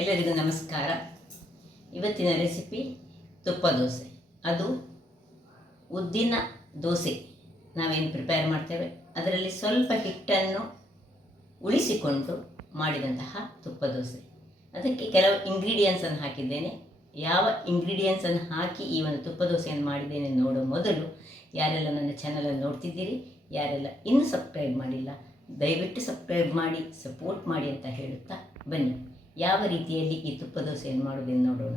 ಎಲ್ಲರಿಗೂ ನಮಸ್ಕಾರ. ಇವತ್ತಿನ ರೆಸಿಪಿ ತುಪ್ಪ ದೋಸೆ. ಅದು ಉದ್ದಿನ ದೋಸೆ ನಾವೇನು ಪ್ರಿಪೇರ್ ಮಾಡ್ತೇವೆ ಅದರಲ್ಲಿ ಸ್ವಲ್ಪ ಹಿಟ್ಟನ್ನು ಉಳಿಸಿಕೊಂಡು ಮಾಡಿದಂತಹ ತುಪ್ಪ ದೋಸೆ. ಅದಕ್ಕೆ ಕೆಲವು ಇಂಗ್ರೀಡಿಯೆಂಟ್ಸನ್ನು ಹಾಕಿದ್ದೇನೆ. ಯಾವ ಇಂಗ್ರೀಡಿಯೆಂಟ್ಸನ್ನು ಹಾಕಿ ಈ ಒಂದು ತುಪ್ಪ ದೋಸೆಯನ್ನು ಮಾಡಿದ್ದೇನೆ ನೋಡೋ ಮೊದಲು ಯಾರೆಲ್ಲ ನನ್ನ ಚಾನಲನ್ನು ನೋಡ್ತಿದ್ದೀರಿ, ಯಾರೆಲ್ಲ ಇನ್ನೂ ಸಬ್ಸ್ಕ್ರೈಬ್ ಮಾಡಿಲ್ಲ, ದಯವಿಟ್ಟು ಸಬ್ಸ್ಕ್ರೈಬ್ ಮಾಡಿ ಸಪೋರ್ಟ್ ಮಾಡಿ ಅಂತ ಹೇಳುತ್ತಾ ಬನ್ನಿ ಯಾವ ರೀತಿಯಲ್ಲಿ ಈ ತುಪ್ಪ ದೋಸೆಯನ್ನು ಮಾಡೋದನ್ನು ನೋಡೋಣ.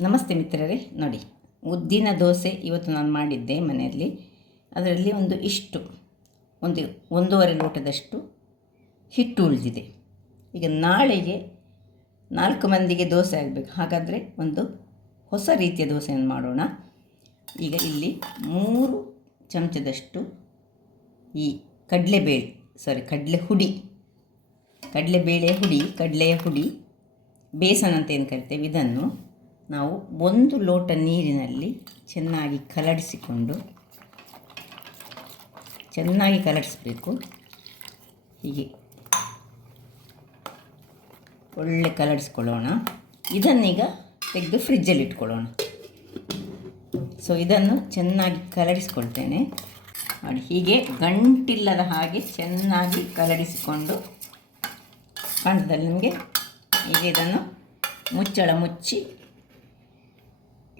ನಮಸ್ತೆ ಮಿತ್ರರೇ. ನೋಡಿ, ಉದ್ದಿನ ದೋಸೆ ಇವತ್ತು ನಾನು ಮಾಡಿದ್ದೆ ಮನೆಯಲ್ಲಿ. ಅದರಲ್ಲಿ ಒಂದೂವರೆ ಲೋಟದಷ್ಟು ಹಿಟ್ಟು ಉಳಿದಿದೆ. ಈಗ ನಾಳೆಗೆ 4 ಮಂದಿಗೆ ದೋಸೆ ಆಗಬೇಕು. ಹಾಗಾದರೆ ಒಂದು ಹೊಸ ರೀತಿಯ ದೋಸೆಯನ್ನು ಮಾಡೋಣ. ಈಗ ಇಲ್ಲಿ 3 ಚಮಚದಷ್ಟು ಈ ಕಡಲೆಯ ಹುಡಿ ಬೇಸನ್ ಅಂತ ಏನು ಕರಿತೇವೆ, ಇದನ್ನು ನಾವು 1 ಲೋಟ ನೀರಿನಲ್ಲಿ ಚೆನ್ನಾಗಿ ಕಲಡಿಸಬೇಕು. ಹೀಗೆ ಒಳ್ಳೆ ಕಲಡಿಸ್ಕೊಳ್ಳೋಣ. ಇದನ್ನೀಗ ತೆಗೆದು ಫ್ರಿಜ್ಜಲ್ಲಿ ಇಟ್ಕೊಳ್ಳೋಣ. ಸೊ ಇದನ್ನು ಚೆನ್ನಾಗಿ ಕಲಡಿಸ್ಕೊಳ್ತೇನೆ ನೋಡಿ. ಹೀಗೆ ಗಂಟಿಲ್ಲದ ಹಾಗೆ ಚೆನ್ನಾಗಿ ಕಲಡಿಸಿಕೊಂಡು ಕಾಣ್ತದಲ್ಲಿ ನಿಮಗೆ. ಈಗ ಇದನ್ನು ಮುಚ್ಚಳ ಮುಚ್ಚಿ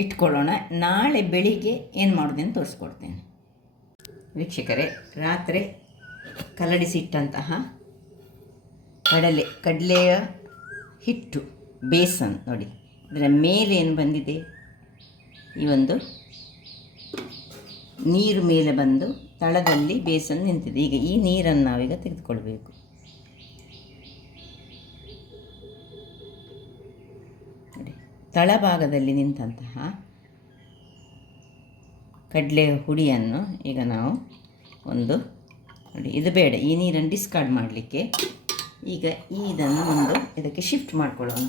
ಇಟ್ಕೊಳ್ಳೋಣ. ನಾಳೆ ಬೆಳಿಗ್ಗೆ ಏನು ಮಾಡೋದನ್ನು ತೋರಿಸ್ಕೊಡ್ತೇನೆ. ವೀಕ್ಷಕರೇ, ರಾತ್ರಿ ಕಲಡಿಸಿಟ್ಟಂತಹ ಕಡಲೆಯ ಹಿಟ್ಟು ಬೇಸನ್ ನೋಡಿ, ಇದರ ಮೇಲೆ ಏನು ಬಂದಿದೆ, ಈ ಒಂದು ನೀರು ಮೇಲೆ ಬಂದು ತಳದಲ್ಲಿ ಬೇಸನ್ ನಿಂತಿದೆ. ಈಗ ಈ ನೀರನ್ನು ನಾವೀಗ ತೆಗೆದುಕೊಳ್ಬೇಕು. ನೋಡಿ, ತಳಭಾಗದಲ್ಲಿ ನಿಂತಹ ಕಡಲೆಯ ಹುಡಿಯನ್ನು ಈಗ ನಾವು ನೋಡಿ, ಇದು ಬೇಡ, ಈ ನೀರನ್ನು ಡಿಸ್ಕಾರ್ಡ್ ಮಾಡಲಿಕ್ಕೆ. ಈಗ ಇದನ್ನು ಇದಕ್ಕೆ ಶಿಫ್ಟ್ ಮಾಡ್ಕೊಳ್ಳೋಣ.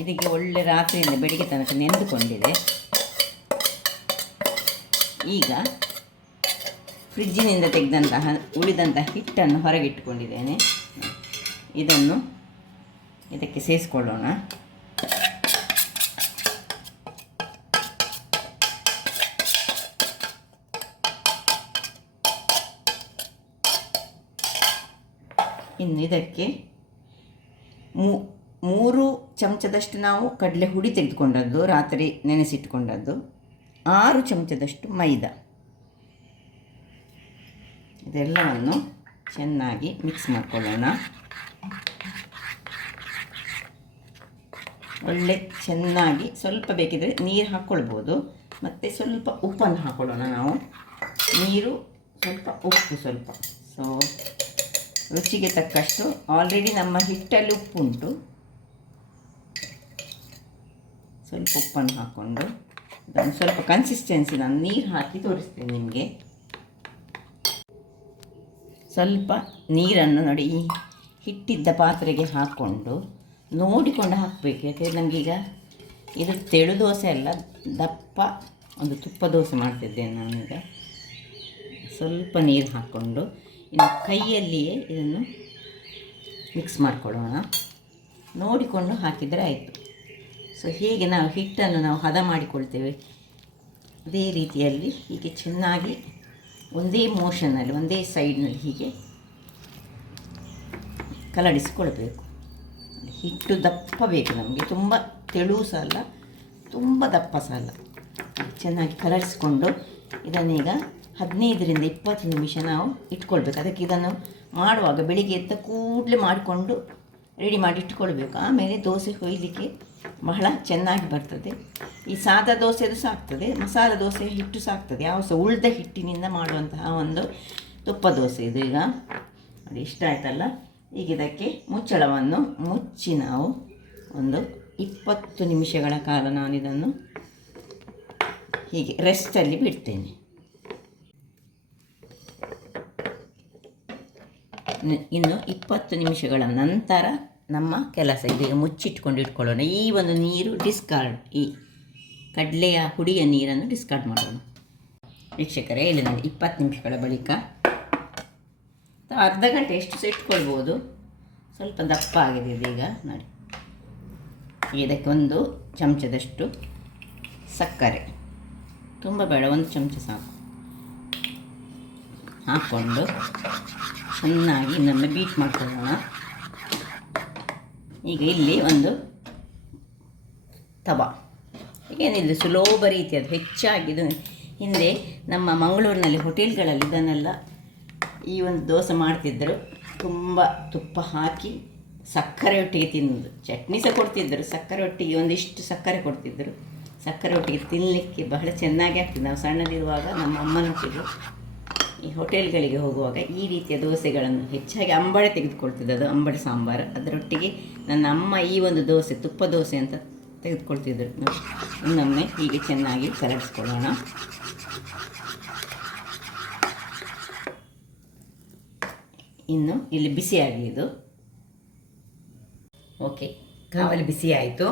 ಇದಕ್ಕೆ ಒಳ್ಳೆ ರಾತ್ರಿಯಿಂದ ಬೆಳಿಗ್ಗೆ ತನಕ ನೆಂದುಕೊಂಡಿದೆ. ಈಗ ಫ್ರಿಜ್ಜಿನಿಂದ ತೆಗೆದಂತಹ ಉಳಿದಂತಹ ಹಿಟ್ಟನ್ನು ಹೊರಗಿಟ್ಟುಕೊಂಡಿದ್ದೇನೆ. ಇದನ್ನು ಇದಕ್ಕೆ ಸೇರಿಸ್ಕೊಳ್ಳೋಣ. ಇನ್ನು ಇದಕ್ಕೆ 3 ಚಮಚದಷ್ಟು ನಾವು ಕಡಲೆ ಹುಡಿ ತೆಗೆದುಕೊಂಡದ್ದು, ರಾತ್ರಿ ನೆನೆಸಿಟ್ಕೊಂಡದ್ದು. 6 ಚಮಚದಷ್ಟು ಮೈದಾ. ಇದೆಲ್ಲವನ್ನು ಚೆನ್ನಾಗಿ ಮಿಕ್ಸ್ ಮಾಡಿಕೊಳ್ಳೋಣ. ಒಳ್ಳೆ ಚೆನ್ನಾಗಿ ಸ್ವಲ್ಪ ಬೇಕಿದ್ರೆ ನೀರು ಹಾಕ್ಕೊಳ್ಬೋದು. ಮತ್ತು ಸ್ವಲ್ಪ ಉಪ್ಪನ್ನು ಹಾಕ್ಕೊಳ್ಳೋಣ ನಾವು. ನೀರು ಸ್ವಲ್ಪ, ಉಪ್ಪು ಸ್ವಲ್ಪ. ಸೊ ರುಚಿಗೆ ತಕ್ಕಷ್ಟು. ಆಲ್ರೆಡಿ ನಮ್ಮ ಹಿಟ್ಟಲ್ಲಿ ಉಪ್ಪುಂಟು. ಸ್ವಲ್ಪ ಉಪ್ಪನ್ನು ಹಾಕ್ಕೊಂಡು ಅದನ್ನು ಸ್ವಲ್ಪ ಕನ್ಸಿಸ್ಟೆನ್ಸಿ ನಾನು ನೀರು ಹಾಕಿ ತೋರಿಸ್ತೇನೆ ನಿಮಗೆ. ಸ್ವಲ್ಪ ನೀರನ್ನು ನೋಡಿ ಈ ಹಿಟ್ಟಿದ್ದ ಪಾತ್ರೆಗೆ ಹಾಕ್ಕೊಂಡು ನೋಡಿಕೊಂಡು ಹಾಕಬೇಕು. ಯಾಕೆಂದರೆ ನಮಗೀಗ ಇದು ತೆಳು ದೋಸೆ ಅಲ್ಲ, ದಪ್ಪ ಒಂದು ತುಪ್ಪ ದೋಸೆ ಮಾಡ್ತಿದ್ದೇನೆ ನಾನೀಗ. ಸ್ವಲ್ಪ ನೀರು ಹಾಕ್ಕೊಂಡು ಇನ್ನು ಕೈಯಲ್ಲಿಯೇ ಇದನ್ನು ಮಿಕ್ಸ್ ಮಾಡಿಕೊಳ್ಳೋಣ. ನೋಡಿಕೊಂಡು ಹಾಕಿದರೆ ಆಯಿತು. ಸೊ ಹೀಗೆ ನಾವು ಹಿಟ್ಟನ್ನು ಹದ ಮಾಡಿಕೊಳ್ತೇವೆ, ಅದೇ ರೀತಿಯಲ್ಲಿ ಹೀಗೆ ಚೆನ್ನಾಗಿ ಒಂದೇ ಮೋಷನ್ನಲ್ಲಿ, ಒಂದೇ ಸೈಡ್ನಲ್ಲಿ ಹೀಗೆ ಕಲಡಿಸಿಕೊಳ್ಬೇಕು. ಹಿಟ್ಟು ದಪ್ಪ ಬೇಕು ನಮಗೆ, ತುಂಬ ತೆಳು ಸಹ ಅಲ್ಲ, ತುಂಬ ದಪ್ಪ ಸಹ ಅಲ್ಲ. ಚೆನ್ನಾಗಿ ಕಲಡಿಸ್ಕೊಂಡು ಇದನ್ನೀಗ 15ರಿಂದ 20 ನಿಮಿಷ ನಾವು ಇಟ್ಕೊಳ್ಬೇಕು. ಅದಕ್ಕೆ ಇದನ್ನು ಮಾಡುವಾಗ ಬೆಳಿಗ್ಗೆ ಎದ್ದ ಕೂಡಲೇ ಮಾಡಿಕೊಂಡು ರೆಡಿ ಮಾಡಿ ಇಟ್ಕೊಳ್ಬೇಕು. ಆಮೇಲೆ ದೋಸೆ ಕೊಯ್ಲಿಕ್ಕೆ ಬಹಳ ಚೆನ್ನಾಗಿ ಬರ್ತದೆ. ಈ ಸಾದಾ ದೋಸೆದು ಸಾಕ್ತದೆ, ಮಸಾಲೆ ದೋಸೆ ಹಿಟ್ಟು ಸಾಕ್ತದೆ. ಯಾವ ಸಹ ಉಳಿದ ಹಿಟ್ಟಿನಿಂದ ಮಾಡುವಂತಹ ಒಂದು ತುಪ್ಪ ದೋಸೆ ಇದು. ಈಗ ನೋಡಿ, ಇಷ್ಟ ಆಯ್ತಲ್ಲ. ಈಗ ಇದಕ್ಕೆ ಮುಚ್ಚಳವನ್ನು ಮುಚ್ಚಿ ನಾವು ಒಂದು 20 ನಿಮಿಷಗಳ ಕಾಲ ನಾನಿದನ್ನು ಹೀಗೆ ರೆಸ್ಟಲ್ಲಿ ಬಿಡ್ತೇನೆ. ಇನ್ನು 20 ನಿಮಿಷಗಳ ನಂತರ ನಮ್ಮ ಕೆಲಸ ಇದೀಗ ಮುಚ್ಚಿಟ್ಕೊಂಡು ಇಟ್ಕೊಳ್ಳೋಣ. ಈ ಒಂದು ನೀರು ಡಿಸ್ಕಾರ್ಡ್, ಈ ಕಡಲೆಯ ಹುಡಿಯ ನೀರನ್ನು ಡಿಸ್ಕಾರ್ಡ್ ಮಾಡೋಣ. ವೀಕ್ಷಕರೇ, ಇಲ್ಲಿ ನೋಡಿ 20 ನಿಮಿಷಗಳ ಬಳಿಕ ಅಥವಾ ಅರ್ಧ ಗಂಟೆ ಎಷ್ಟು ಸಹ ಇಟ್ಕೊಳ್ಬೋದು. ಸ್ವಲ್ಪ ದಪ್ಪ ಆಗಿದೆ ಇದೀಗ ನೋಡಿ. ಇದಕ್ಕೆ 1 ಚಮಚದಷ್ಟು ಸಕ್ಕರೆ, ತುಂಬ ಬೇಡ, 1 ಚಮಚ ಸಾಕು, ಹಾಕ್ಕೊಂಡು ಚೆನ್ನಾಗಿ ಇನ್ನೊಮ್ಮೆ ಬೀಟ್ ಮಾಡ್ಕೊಳ್ಳೋಣ. ಈಗ ಇಲ್ಲಿ ಒಂದು ತವ, ಏನಿಲ್ಲ ಸುಲಭ ರೀತಿಯದು, ಹೆಚ್ಚಾಗಿದ್ದು ಹಿಂದೆ ನಮ್ಮ ಮಂಗಳೂರಿನಲ್ಲಿ ಹೋಟೆಲ್ಗಳಲ್ಲಿ ಇದನ್ನೆಲ್ಲ ಈ ಒಂದು ದೋಸೆ ಮಾಡ್ತಿದ್ದರು. ತುಂಬ ತುಪ್ಪ ಹಾಕಿ ಸಕ್ಕರೆ ಒಟ್ಟಿಗೆ ತಿನ್ನೋದು, ಚಟ್ನಿ ಸಹ ಕೊಡ್ತಿದ್ದರು, ಸಕ್ಕರೆ ಒಟ್ಟಿಗೆ ಒಂದಿಷ್ಟು ಸಕ್ಕರೆ ಕೊಡ್ತಿದ್ದರು. ಸಕ್ಕರೆ ಒಟ್ಟಿಗೆ ತಿನ್ನಲಿಕ್ಕೆ ಬಹಳ ಚೆನ್ನಾಗಿ ಆಗ್ತದೆ. ನಾವು ಸಣ್ಣದಿರುವಾಗ ನಮ್ಮ ಅಮ್ಮನೊಟ್ಟಿಗೆ ಈ ಹೋಟೆಲ್ಗಳಿಗೆ ಹೋಗುವಾಗ ಈ ರೀತಿಯ ದೋಸೆಗಳನ್ನು ಹೆಚ್ಚಾಗಿ ಅಂಬಡೆ ತೆಗೆದುಕೊಳ್ತಿದ್ದೆ, ಅದು ಅಂಬಡೆ ಸಾಂಬಾರು. ಅದರೊಟ್ಟಿಗೆ ನನ್ನ ಅಮ್ಮ ಈ ಒಂದು ದೋಸೆ, ತುಪ್ಪ ದೋಸೆ ಅಂತ ತೆಗೆದುಕೊಳ್ತಿದ್ದರು. ಇನ್ನೊಮ್ಮೆ ಹೀಗೆ ಚೆನ್ನಾಗಿ ಕಲಸಿಕೊಳ್ಳೋಣ. ಇನ್ನು ಇಲ್ಲಿ ಬಿಸಿಯಾಗಿ ಇದು ಓಕೆ, ಕಾವಲಿ ಬಿಸಿ ಆಯಿತು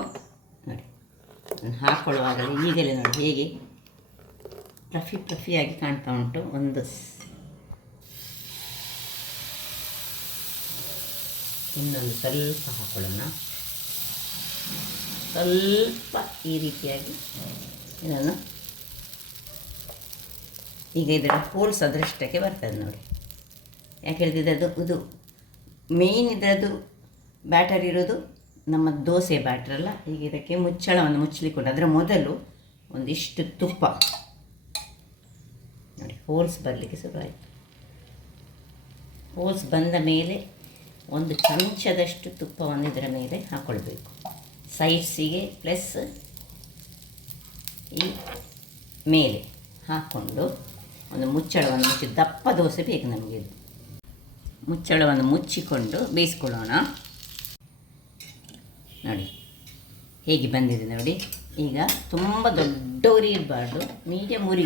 ನೋಡಿ. ನಾನು ಹಾಕ್ಕೊಳ್ಳುವಾಗಲೇ ಈಗಲೇ ನೋಡಿ ಹೇಗೆ ಫ್ಲಫಿಯಾಗಿ ಕಾಣ್ತಾ ಉಂಟು. ಇನ್ನೊಂದು ಸ್ವಲ್ಪ ಹಾಕೊಳ್ಳೋಣ, ಸ್ವಲ್ಪ ಈ ರೀತಿಯಾಗಿ ಇದನ್ನು. ಈಗ ಇದರ ಹೋಲ್ಸ್ ಅದರಷ್ಟಕ್ಕೆ ಬರ್ತದೆ ನೋಡಿ. ಯಾಕೆ ಹೇಳಿದ್ರೆ ಇದು ಮೇಯ್ನ್ ಇದರದ್ದು ಬ್ಯಾಟರ್ ಇರೋದು ನಮ್ಮ ದೋಸೆ ಬ್ಯಾಟ್ರಲ್ಲ. ಈಗ ಇದಕ್ಕೆ ಮುಚ್ಚಳವನ್ನು ಮುಚ್ಚಲಿಕ್ಕೊಂಡು ಅದರ ಮೊದಲು ಒಂದಿಷ್ಟು ತುಪ್ಪ ನೋಡಿ, ಹೋಲ್ಸ್ ಬರಲಿಕ್ಕೆ ಶುರುವಾಯಿತು. ಹೋಲ್ಸ್ ಬಂದ ಮೇಲೆ 1 ಚಮಚದಷ್ಟು ತುಪ್ಪವನ್ನು ಇದರ ಮೇಲೆ ಹಾಕ್ಕೊಳ್ಬೇಕು, ಸೈಡ್ಸಿಗೆ ಪ್ಲಸ್ ಈ ಮೇಲೆ ಹಾಕ್ಕೊಂಡು ಒಂದು ಮುಚ್ಚಳವನ್ನು ಮುಚ್ಚಿ, ದಪ್ಪ ದೋಸೆ ಬೇಕು ನಮಗೆ. ಇದು ಮುಚ್ಚಳವನ್ನು ಮುಚ್ಚಿಕೊಂಡು ಬೇಯಿಸ್ಕೊಳ್ಳೋಣ. ನೋಡಿ ಹೇಗೆ ಬಂದಿದೆ ನೋಡಿ. ಈಗ ತುಂಬ ದೊಡ್ಡ ಉರಿ ಇರಬಾರ್ದು, ಮೀಡಿಯಮ್ ಉರಿ,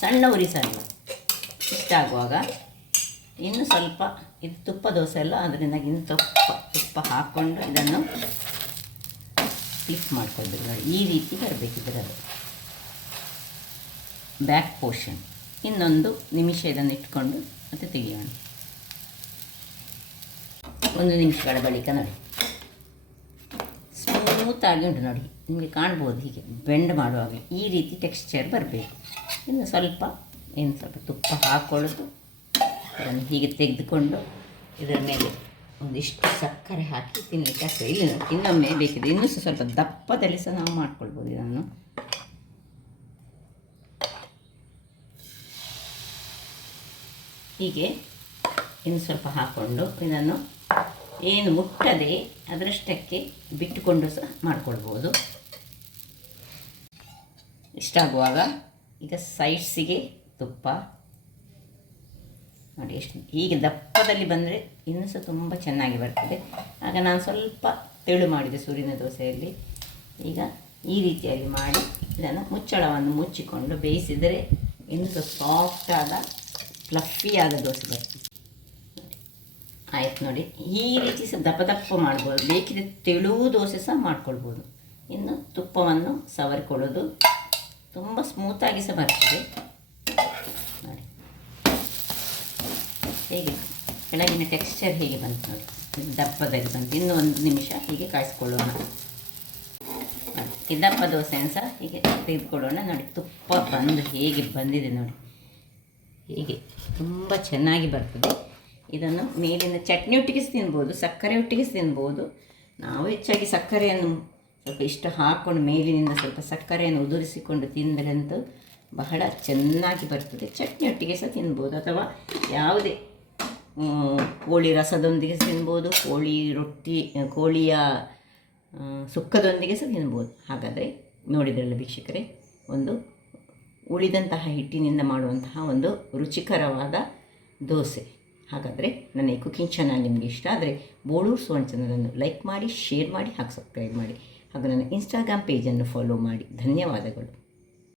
ಸಣ್ಣ ಉರಿ ಸಣ್ಣ ಇಷ್ಟಾಗುವಾಗ ಇನ್ನು ಸ್ವಲ್ಪ, ಇದು ತುಪ್ಪ ದೋಸೆ ಅಲ್ಲ, ಅದರಿಂದ ಇನ್ನು ತುಪ್ಪ ಹಾಕ್ಕೊಂಡು ಇದನ್ನು ಫ್ಲಿಪ್ ಮಾಡ್ಕೊಳ್ಬೇಕು ನೋಡಿ. ಈ ರೀತಿ ಬರಬೇಕಿದ್ರದು ಬ್ಯಾಕ್ ಪೋರ್ಷನ್. ಇನ್ನೊಂದು ನಿಮಿಷ ಇದನ್ನು ಇಟ್ಕೊಂಡು ಮತ್ತೆ ತೆಗೆಯೋಣ. 1 ನಿಮಿಷಗಳ ಬಳಿಕ ನೋಡಿ ಸ್ಮೂತಾಗಿ ಉಂಟು ನೋಡಿ, ನಿಮಗೆ ಕಾಣ್ಬೋದು. ಹೀಗೆ ಬೆಂಡ್ ಮಾಡುವಾಗ ಈ ರೀತಿ ಟೆಕ್ಸ್ಚರ್ ಬರಬೇಕು. ಇನ್ನು ಸ್ವಲ್ಪ ತುಪ್ಪ ಹಾಕ್ಕೊಳ್ಳೋದು, ಅದನ್ನು ಹೀಗೆ ತೆಗೆದುಕೊಂಡು ಇದರ ಮೇಲೆ ಒಂದಿಷ್ಟು ಸಕ್ಕರೆ ಹಾಕಿ ತಿನ್ನಲಿಕ್ಕೆ ಆಗ್ತದೆ. ಇಲ್ಲಿ ನೋಡಿ ಇನ್ನೊಮ್ಮೆ ಬೇಕಿದೆ, ಇನ್ನೂ ಸ್ವಲ್ಪ ದಪ್ಪದಲ್ಲಿ ಸಹ ನಾವು ಮಾಡ್ಕೊಳ್ಬೋದು ಇದನ್ನು. ಹೀಗೆ ಇನ್ನು ಸ್ವಲ್ಪ ಹಾಕ್ಕೊಂಡು ಇದನ್ನು ಏನು ಮುಟ್ಟದೆ ಅದರಷ್ಟಕ್ಕೆ ಬಿಟ್ಟುಕೊಂಡು ಸಹ ಮಾಡ್ಕೊಳ್ಬೋದು. ಇಷ್ಟಾಗುವಾಗ ಈಗ ಸೈಡ್ಸಿಗೆ ತುಪ್ಪ ನೋಡಿ, ಎಷ್ಟು ಹೀಗೆ ದಪ್ಪದಲ್ಲಿ ಬಂದರೆ ಇನ್ನೂ ಸಹ ತುಂಬ ಚೆನ್ನಾಗಿ ಬರ್ತದೆ. ಆಗ ನಾನು ಸ್ವಲ್ಪ ತೆಳು ಮಾಡಿದೆ ಸೂರ್ಯನ ದೋಸೆಯಲ್ಲಿ. ಈಗ ಈ ರೀತಿಯಾಗಿ ಮಾಡಿ ಇದನ್ನು ಮುಚ್ಚಳವನ್ನು ಮುಚ್ಚಿಕೊಂಡು ಬೇಯಿಸಿದರೆ ಇನ್ನೂ ಸಹ ಸಾಫ್ಟಾದ ಫ್ಲಫಿಯಾದ ದೋಸೆ ಬರ್ತದೆ. ಆಯ್ತು ನೋಡಿ, ಈ ರೀತಿ ಸಹ ದಪ್ಪ ಮಾಡ್ಬೋದು. ಬೇಕಿದ್ರೆ ತೆಳು ದೋಸೆ ಸಹ ಮಾಡ್ಕೊಳ್ಬೋದು. ಇನ್ನು ತುಪ್ಪವನ್ನು ಸವರಿಕೊಳ್ಳೋದು, ತುಂಬ ಸ್ಮೂತಾಗಿ ಸಹ ಬರ್ತದೆ ನೋಡಿ. ಹೇಗೆ ಕೆಳಗಿನ ಟೆಕ್ಸ್ಚರ್ ಹೇಗೆ ಬಂತು ನೋಡಿ, ದಪ್ಪದಲ್ಲಿ ಬಂತು. ಇನ್ನೂ 1 ನಿಮಿಷ ಹೀಗೆ ಕಾಯಿಸ್ಕೊಳ್ಳೋಣ. ಈ ದಪ್ಪ ದೋಸೆಯನ್ನು ಸಹ ಹೀಗೆ ತೆಗೆದುಕೊಳ್ಳೋಣ ನೋಡಿ. ತುಪ್ಪ ಬಂದು ಹೇಗೆ ಬಂದಿದೆ ನೋಡಿ, ಹೀಗೆ ತುಂಬ ಚೆನ್ನಾಗಿ ಬರ್ತದೆ. ಇದನ್ನು ಮೇಲಿನ ಚಟ್ನಿ ಒಟ್ಟಿಗೆ ತಿನ್ಬೋದು, ಸಕ್ಕರೆ ಒಟ್ಟಿಗೆ ತಿನ್ಬೋದು. ನಾವು ಹೆಚ್ಚಾಗಿ ಸಕ್ಕರೆಯನ್ನು ಸ್ವಲ್ಪ ಇಷ್ಟು ಹಾಕ್ಕೊಂಡು ಮೇಲಿನಿಂದ ಸ್ವಲ್ಪ ಸಕ್ಕರೆಯನ್ನು ಉದುರಿಸಿಕೊಂಡು ತಿಂದರಂತೂ ಬಹಳ ಚೆನ್ನಾಗಿ ಬರ್ತದೆ. ಚಟ್ನಿ ಒಟ್ಟಿಗೆ ಸಹ ತಿನ್ಬೋದು, ಅಥವಾ ಯಾವುದೇ ಕೋಳಿ ರಸದೊಂದಿಗೆ ತಿನ್ಬೋದು, ಕೋಳಿಯ ಸುಕ್ಕದೊಂದಿಗೆ ಸಹ ತಿನ್ಬೋದು. ಹಾಗಾದರೆ ನೋಡಿದ್ರಲ್ಲ ವೀಕ್ಷಕರೇ, ಒಂದು ಉಳಿದಂತಹ ಹಿಟ್ಟಿನಿಂದ ಮಾಡುವಂತಹ ಒಂದು ರುಚಿಕರವಾದ ದೋಸೆ. ಹಾಗಾದರೆ ನನ್ನ ಈ ಕುಕಿಂಗ್ ಚಾನಲ್ ನಿಮಗೆ ಇಷ್ಟ ಆದರೆ ಬೋಳೂರು ಸುವರ್ಣ ಚಾನಲನ್ನು ಲೈಕ್ ಮಾಡಿ, ಶೇರ್ ಮಾಡಿ, ಹಾಗೂ ಸಬ್ಸ್ಕ್ರೈಬ್ ಮಾಡಿ, ಹಾಗೂ ನನ್ನ ಇನ್ಸ್ಟಾಗ್ರಾಮ್ ಪೇಜನ್ನು ಫಾಲೋ ಮಾಡಿ. ಧನ್ಯವಾದಗಳು.